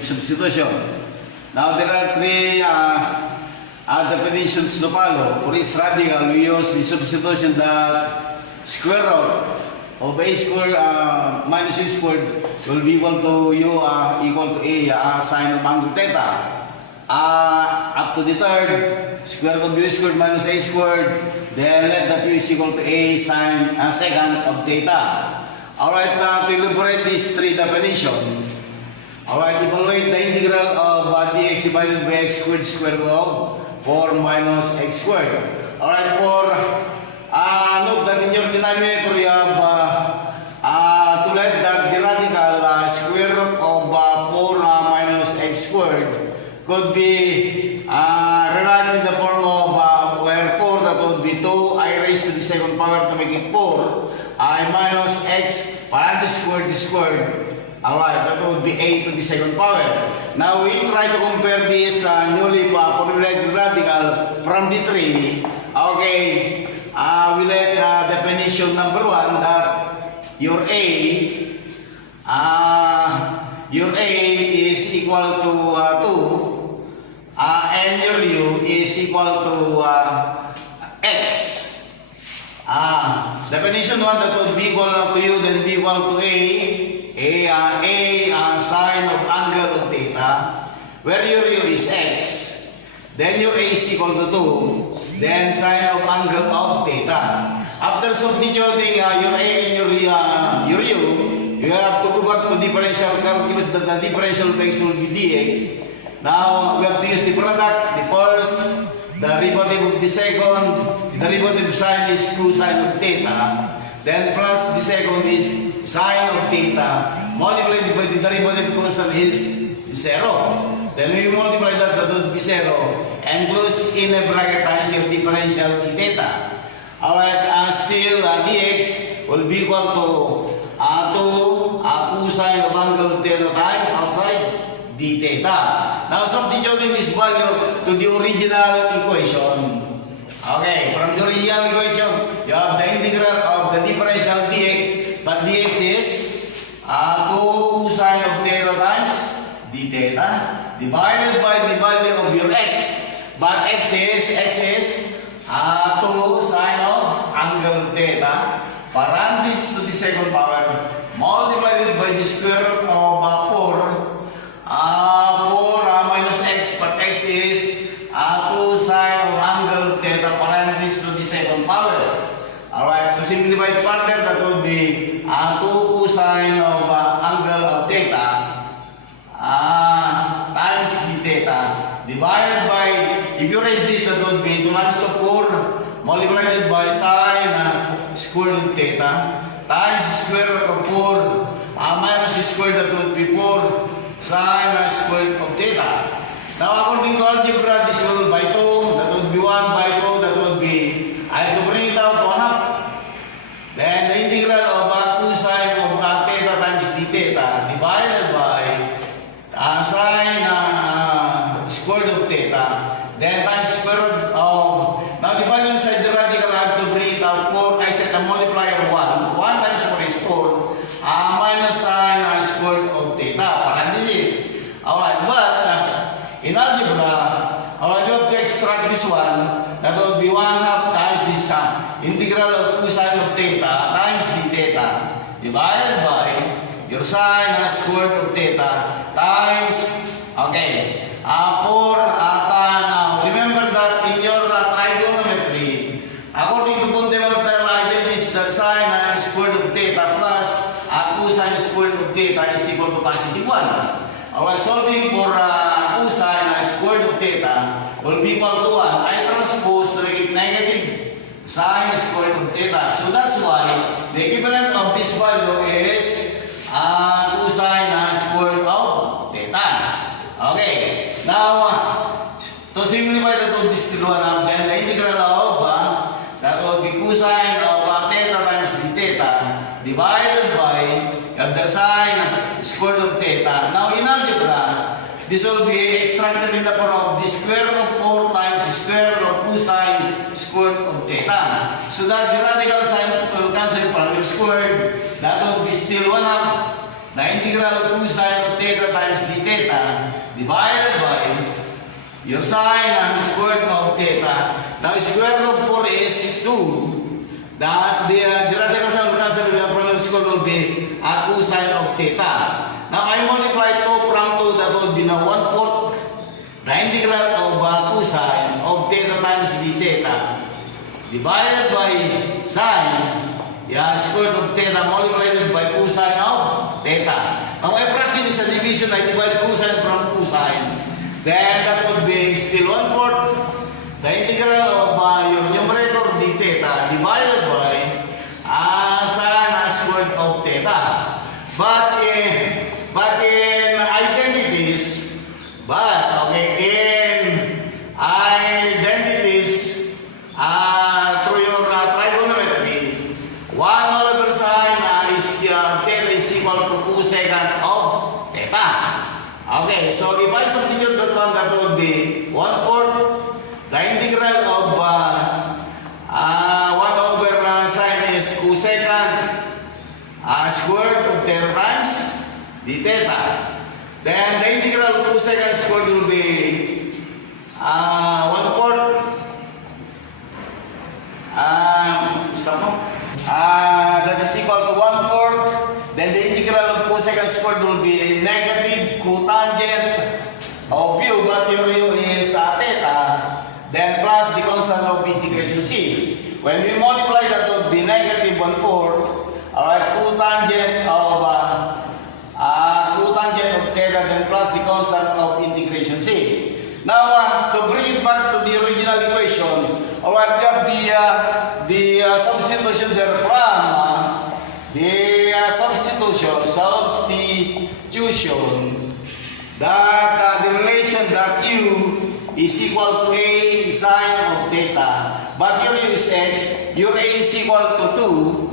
substitution. Now there are three definitions to follow. For each radical, we use the substitution that square root of a squared minus u squared will be equal to u equal to a sine of angle theta. Up to the third, square root of u squared minus a squared, then let that u is equal to a sine secant of theta. Alright, to elaborate these three definitions, alright, evaluate the integral of dx divided by x squared square root of 4 minus x squared. Alright, for note that in your denominator you have to let that the radical square root of 4 minus x squared could be rewritten in the form of where 4 that would be 2 I raised to the second power to make it 4 I minus x parenthesis squared. Alright, that would be a to the second power. Now we try to compare this newly formulated radical from the tree. Okay, we let definition number 1 that your a is equal to 2 and your u is equal to x. Definition 1 that would be equal to u then be equal to a sine of angle of theta, where your u is x, then your a is equal to 2, then sine of angle of theta. After substituting your a and your u, you have to go back to differential calculus that the differential of x will be dx. Now we have to use the product, the first, the derivative of the second, the derivative sine is cosine of theta, then plus the second is sine of theta, multiplied by the derivative constant is 0. Then we multiply that would be 0, and close in a bracket times your differential theta. Alright, still dx will be equal to 2 cosine of angle of theta times outside d theta. Now substituting this value to the original equation. Okay, from the original equation, you have the integral of the differential dx, but dx is 2 cosine of theta times d theta divided by the value of your x, but x is 2 sine of angle theta parenthesis to the second power multiplied by the square root of 4 minus x, but x is 2 sine of angle theta parenthesis to the second power. Alright, to simplify it further, that would be 2 cosine of angle of theta times d theta divided by, if you raise this, that would be 2 times to 4 multiplied by sine square of theta times the square root of 4 minus the square, that would be 4 sine square of theta. Now according to algebra, this will by 2, that would be 1 by 2, that would be, I have to bring it out 1/2. Then the integral of cosine of theta times d theta divided by sine square of theta, then times square root of, now the value inside the radical, I have to bring it out 4, I set a multiplier 1 times 4 is 4, minus sine square of theta, parenthesis. Alright, but in algebra, alright, you have to extract this one, that would be 1/2 times this integral of cosine of theta times d theta divided by your sine square of theta times, okay, 4 tan. Remember that in your trigonometry, according to fundamental identities, that sine square of theta plus cosine square of theta is equal to positive 1. Our solving for cosine square of theta will be equal to 1. I transpose to make it negative sine square of theta. So that's why the equivalent of this value is cosine square of theta. Okay. Now, to simplify that would be still 1/2. Then the integral of that would be cosine of theta times d theta divided by the sine square of theta. Now in algebra, this will be extracted in the form of the square root of 4 times the square root of cosine square of theta. So that the radical sign will cancel from your squared. That would be still 1/2 the integral of cosine of theta times d theta divided by your sine and square root of theta. Now, square root of 4 is 2. The radical sine will cancel with the problem square will be cosine of theta. Now, I multiply 2 from 2, that would be now 1/4 the integral of cosine of theta times d theta divided by sine, square root of theta multiplied by cosine of theta. Now, my fraction is a division. I divide cosine from cosine. Then that would be still 1/4 the integral of your numerator d theta divided by sine squared of theta. But in identities, through your trigonometry, 1 all over sine theta is equal to cosecant of theta. Okay, so if I substitute that one, that would be 1/4 the integral of 1 over sine is cosecant squared of theta times d theta. Then the integral of cosecant squared will be 1/4 that is equal to 1/4. Then the integral of cosecant squared will be negative cotangent of u, but your u is theta. Then plus the constant of integration c. When we multiply, that would be negative 1/4. Alright, cotangent of theta, then plus the constant of integration c. Now, to bring it back to the original equation, alright, we have the substitution there from the substitution that the relation that u is equal to a sine of theta, but your u is x, your a is equal to 2.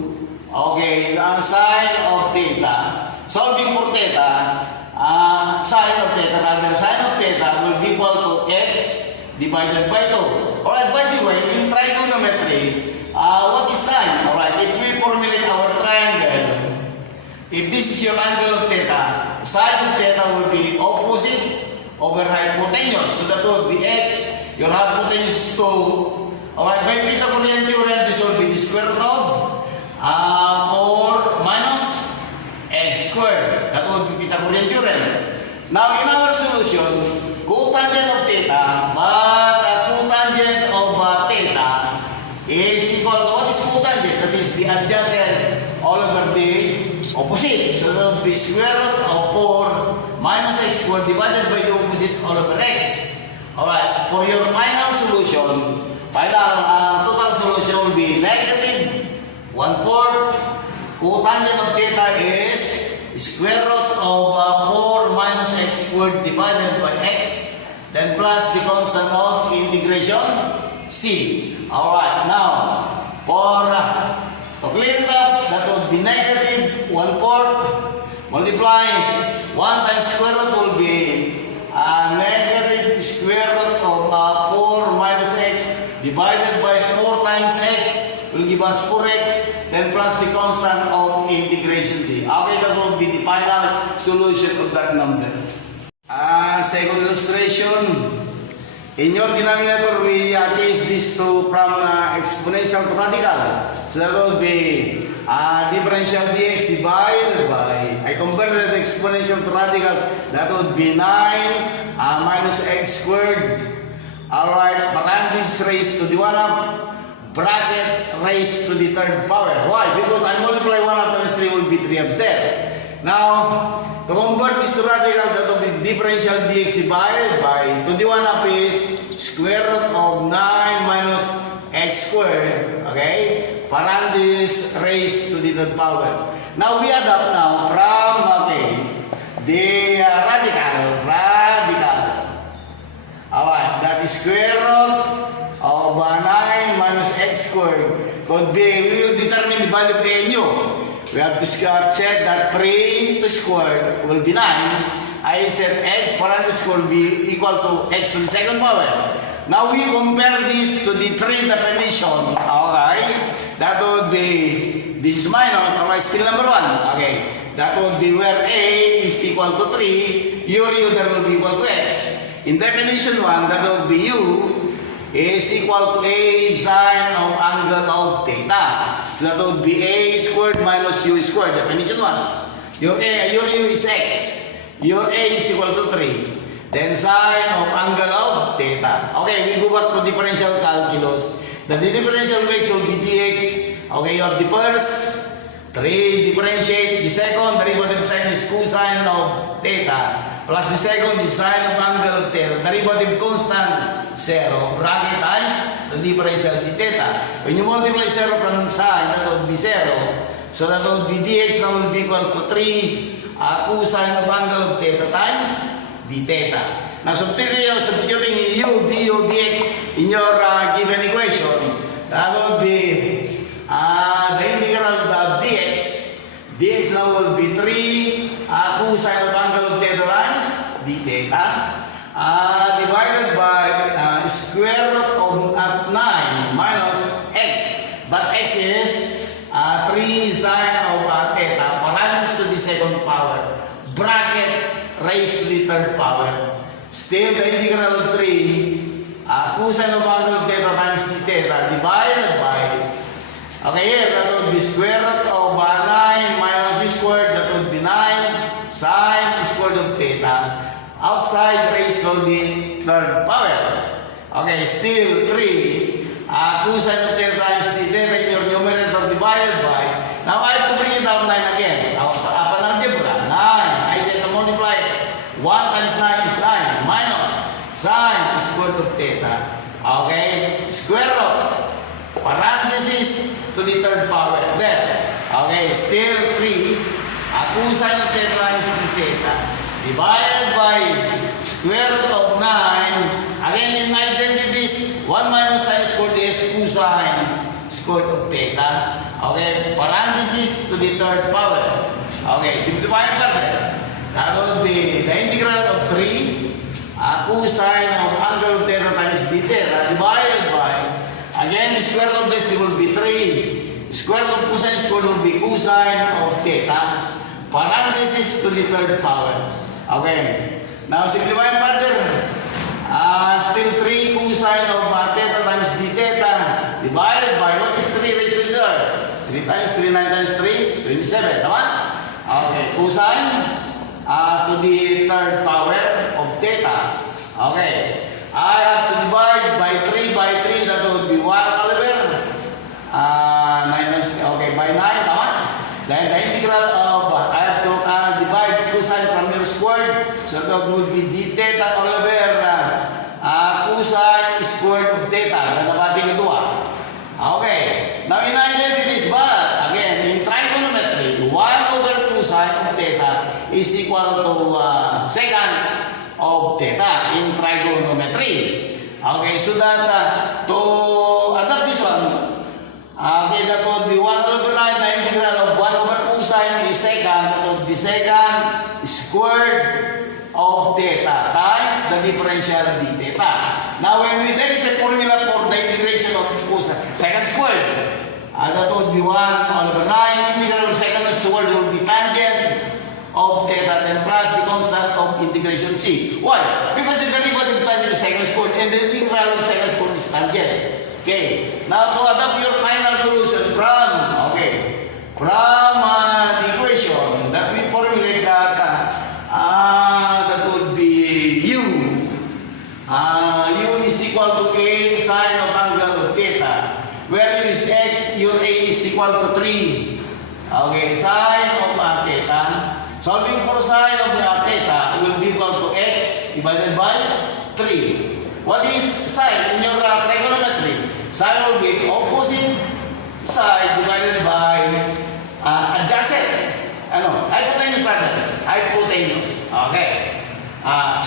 Okay, ang sine of theta. Solving for theta, sine of theta will be equal to x divided by 2. Alright, by the way, in trigonometry, what is sine? Alright, if we formulate our triangle, if this is your angle of theta, sine of theta will be opposite over hypotenuse. So that would be x, your hypotenuse is 2. Alright, by Pythagorean theorem, this will be the square root of 4 minus x squared. That would be Pythagorean theorem. Now, in our solution, cotangent of theta, but cotangent of theta is equal to, what is cotangent? That is the adjacent all over the opposite. So that would be square root of 4 minus x squared divided by the opposite all over x. Alright, for your final solution, total solution will be negative 1/4. Cotangent of theta is square root of 4 minus x squared divided by x, then plus the constant of integration c. Alright, now, to clear it up, that would be negative 1/4 multiply 1 times square root will be negative square root of 4 minus x divided by 4 times x will give us 4x, then plus the constant of integration c. Okay, that will be the final solution of that number. Second illustration. In your denominator, we change this from exponential to radical. So that will be differential dx divided by, I converted the exponential to radical, that would be 9 minus x squared. Alright, parenthesis raised to the 1 up, bracket raised to the 3rd power. Why? Because I multiply 1 up times 3 will be 3 up there. Now, to convert this to radical, that will be differential dx divided by, to the 1 up is square root of 9 minus x squared, okay? Parenthesis raised to the 3rd power. Now, we add up now from, the radical. Alright, that is square root of 9 minus x squared. Could be, we will determine the value of a and u. We have to check that 3 to squared will be 9. I said x parenthesis will be equal to x to the 2nd power. Now we compare this to the 3 definition. Okay, that would be, this is minus, alright, still number 1. Okay, that would be where A is equal to 3, your U there will be equal to X. In definition 1, that would be U is equal to A sine of angle of theta. So that would be A squared minus U squared, definition 1. Your U is X. Your A is equal to 3. Then sine of angle of theta. Okay, we go back to differential calculus. The differential rates will be dx. Okay, you have the first 3, differentiate. The second derivative sign is cosine of theta. Plus the second is sine of angle of theta. Derivative constant, 0. Bracket times the differential d theta. When you multiply 0 from sine, that would be 0. So that would be dx now will be equal to 3 cosine of angle of theta times d theta. Now substituting u, du, dx in your given equation, that would be the integral of dx. Dx now will be 3 cosine of angle of theta times d theta divided by square root of 9 minus x. But x is 3 sine of theta parenthesis to the second power, bracket raised to the third power. Still the integral of 3 cosine of angle of theta times d theta divided by, okay, here that would be square root of 9 minus squared, that would be 9 sine squared of theta outside raised to the third power. Okay, still 3 cosine of theta times d theta in your numerator divided by, now I have to bring it up 9 again. Upon algebra, 9, I said to multiply 1 times 9 is 9 minus sine square root of theta. Okay, square root parenthesis to the third power. There. Okay, still 3 cosine of theta times d theta divided by square root of 9. Again, in identities, 1 minus sine squared is cosine squared of theta. Okay, parenthesis to the third power. Okay, simplifying further. That would be the integral of 3 cosine of angle of theta times d theta divided by, again, the square root of this will be 3. Square root of cosine squared will be cosine of theta parenthesis to the third power. Okay, now simplifying further. Still 3 cosine of theta times d theta divided by, what is 3 raised to the third? 3 times 3, 9 times 3, 27. Tama? Okay, cosine to the third power of theta. Okay, I have to divide by 3, that would be 1 over 9 times, okay, by 9, tama? Then the integral of, I have to divide cosine from your squared, so that would be d theta all over cosine squared of theta. Nanapating ito Okay, now in identities, but again, in trigonometry, 1 over cosine of theta is equal to secant of theta in trigonometry. Okay, so that to adapt this one, okay, that would be 1 over 9, the integral of 1 over cosine is secant, so the secant squared of theta times the differential d theta. Now, there is a formula for the integration of cosine, secant squared. That would be 1 over 9, integral of secant squared will be tangent of theta, then plus the constant of integration c. Why? Because the derivative tangent is secant squared and the integral of secant squared is tangent. Okay. Now, to adapt your final solution from, okay, from the equation that we formulate that would be u. U is equal to a sine of angle of theta, where u is x, your a is equal to 3. Okay, sine of theta. Solving for sine of theta will be equal to x divided by 3. What is sine in your trigonometry? Sine will be the opposite side divided by adjacent. Hypotenuse rather. Hypotenuse. Okay.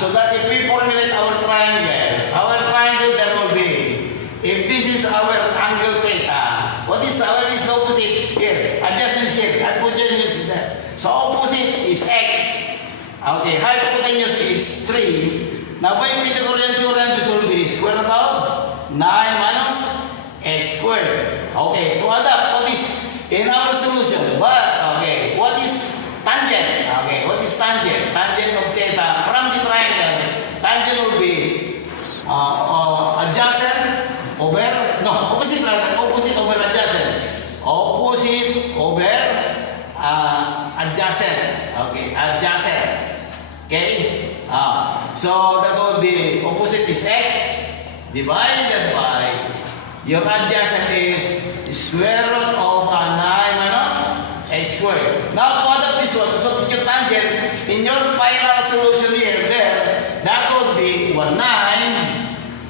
So that if we formulate our triangle there will be, if this is our angle theta, what is the opposite here? Adjacent is here. Hypotenuse is there. So opposite is x. Okay. Hypotenuse is 3. Now by Pythagorean theorem, this will be square root of 9 minus x squared. Okay. To adapt what is in our solution, but okay, what is tangent divided by your adjacent is square root of 9 minus x squared. Now, to adapt this one, to substitute tangent, in your final solution here, there, that would be 9.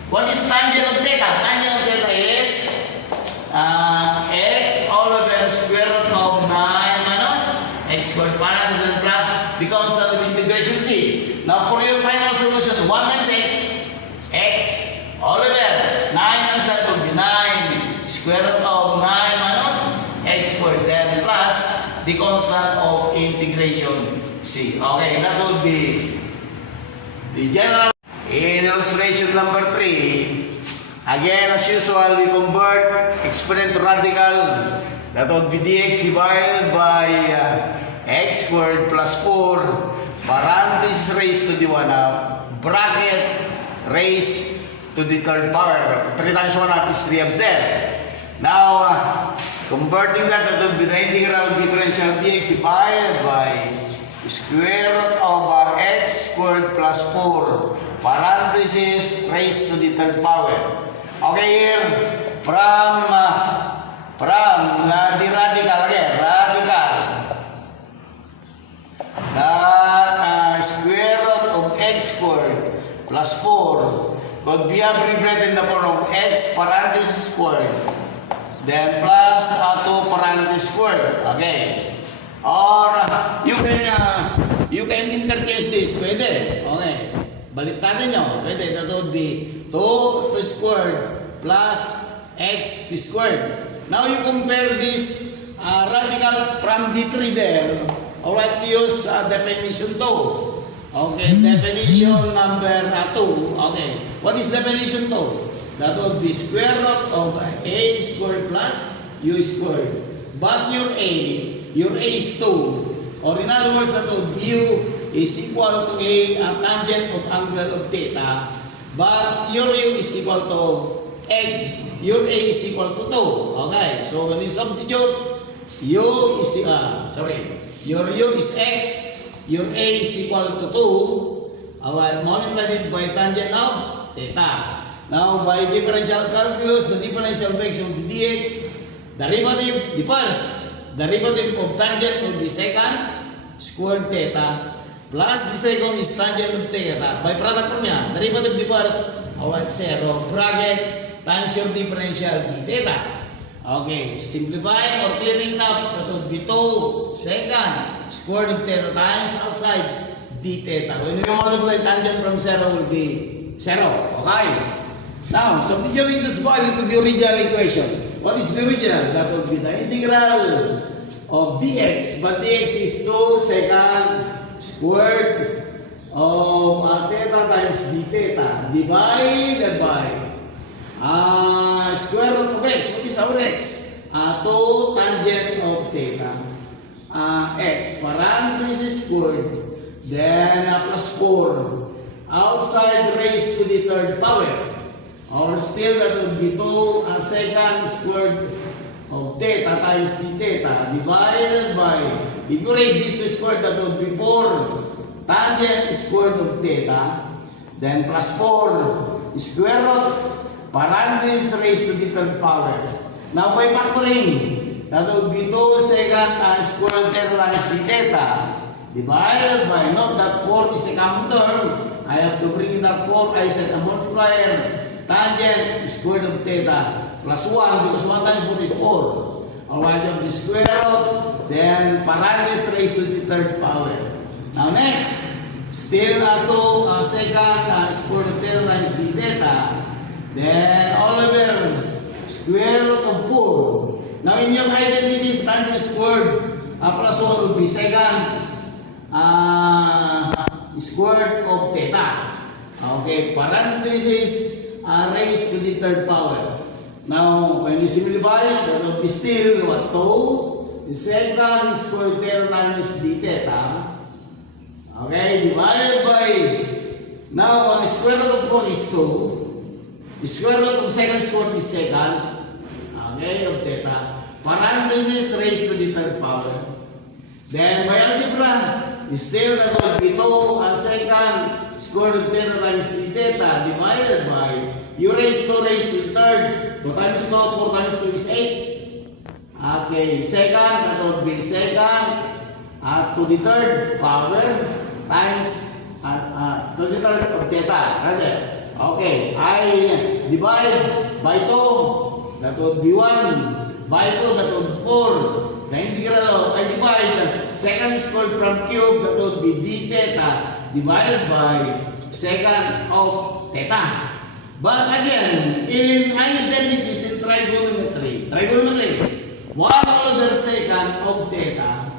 What is tangent of theta? Tangent of theta is x all over square root of 9 minus x squared parentheses and plus the constant of integration c. Now, for your final solution, 1 times x all over 9 times that will be 9 square root of 9 minus x squared, then plus the constant of integration c. Okay, that would be the general. In illustration number 3, again as usual, we convert exponent to radical. That would be dx divided by x squared plus 4 parenthesis raised to the 1/2 bracket raised to the third power. 3 times 1/2 is 3 upstairs. Now, converting that would be the integral differential dx divided by square root of x squared plus 4 parenthesis raised to the third power. Okay, here from the radical again, that square root of x squared plus 4 could be abbreviated in the form of x parenthesis squared, then plus 2 parenthesis squared. Okay. Or you can interchange this. Pwede. Okay. Baliktadin nyo. Pwede. That would be 2 squared plus x squared. Now you compare this radical from the 3 there. Alright, use definition 2. Okay, definition number 2. Okay. What is definition 2? That would be square root of a squared plus u squared. But your a is 2. Or in other words, that would be u is equal to a tangent of angle of theta. But your u is equal to x. Your a is equal to 2. Okay, so when you substitute, u is, your u is x. Your a is equal to 2. Alright, multiplied it by tangent of theta. Now, by differential calculus, the differential function of the dx, derivative, the first derivative of tangent will be second squared theta plus the second is tangent of theta. By product from yan, derivative the first, alright, 0, bracket, times your differential d theta. Okay, simplifying or clearing up, that would be 2 second squared of theta times outside d theta. When you multiply tangent from 0 will be 0. Okay? Now, substituting this value to the original equation. What is the original? That would be the integral of dx. But dx is 2 second squared of theta times d theta divided by square root of x. What is our x? 2 tangent of theta. X parenthesis squared. Then plus 4. Outside raised to the third power. Or still that would be 2 second squared of theta times d theta divided by, if you raise this to square, that would be 4 tangent squared of theta, then plus 4 square root parenthesis raised to the third power. Now by factoring, that would be 2 second squared theta times d theta divided by, note that 4 is a common term. I have to bring in that 4, I set a multiplier, tangent squared of theta plus 1 because 1 times 4 is 4. Alright, you have the square root, then parenthesis raised to the third power. Now next, still 2 second squared of theta times d theta, then all over square root of 4. Now in your identities, tangent squared plus 1 would be second squared of theta. Okay, parenthesis raised to the third power. Now, when you simplify, that will be still what? 2 the second squared theta times d theta. Okay, divided by, now square root of 4 is 2. The square root of second squared is second. Okay, of theta. Parenthesis raised to the third power. Then by algebra, still that will be 2 second square root of theta times d theta divided by You raise 2 raised to the third. 2 times 2, 4 times 2 is 8. Okay, second, that would be second to the third power times to the third of theta. Right? Okay, I divide by 2, that would be 1. By 2, that would be 4. The integral of, I divide, second squared from cube, that would be d theta, divided by second of theta. But again, in identities in trigonometry, 1 over second of theta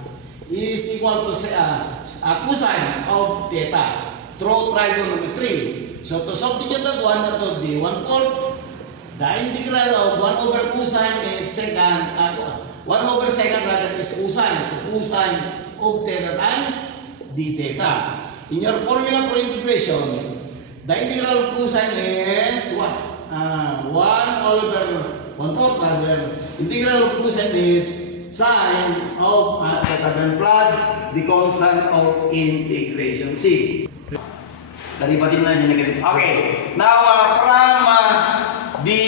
is equal to cosine of theta through trigonometry. So to substitute that one, that would be 1/4. The integral of 1 over cosine is second, 1 over second rather is cosine. So cosine of theta times d theta. In your formula for integration, the integral of cosine is what? 1 over 1/4 rather. Integral of cosine is sine of theta then plus the constant of integration. See? Daripada na negative. Okay. Now from the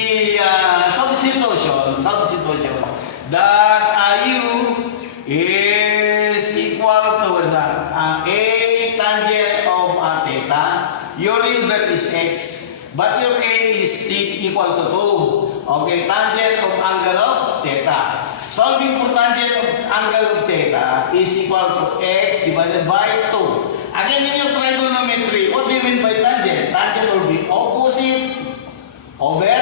substitution that u is equal to a tangent of theta. Your unit is x, but your a is equal to 2. Okay, tangent of angle of theta. Solving for tangent of angle of theta is equal to x divided by 2. Again, in your trigonometry, what do you mean by tangent? Tangent will be opposite over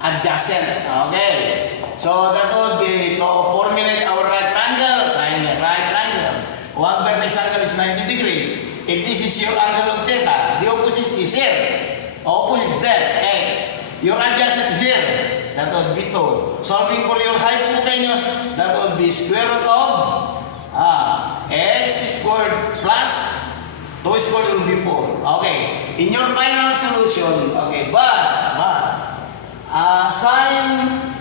adjacent. Okay. So that would be to formulate our right triangle. 1 vertex angle is 90 degrees. If this is your angle of theta, the opposite is here. Opposite is there, x. Your adjacent is here. That would be 2. Solving for your hypotenuse, that would be square root of x squared plus 2 squared will be 4. Okay. In your final solution, okay, but sine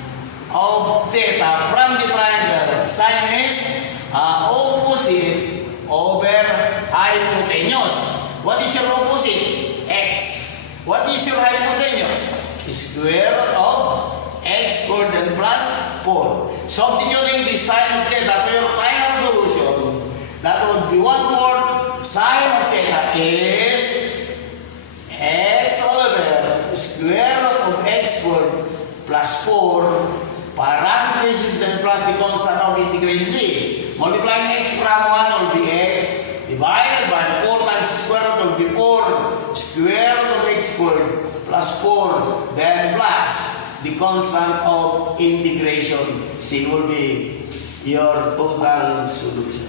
of theta from the triangle, sine is opposite over hypotenuse. What is your opposite? X. What is your hypotenuse? Square root of x squared and plus 4. Substituting the sine of theta to your final solution, that would be 1/4 sine of theta is x over square root of x squared plus 4 parenthesis then plus the constant of integration. See, multiplying x from 1 will be x divided by 4 times square root will be 4 square root of x squared plus 4 then plus the constant of integration. C will be your total solution.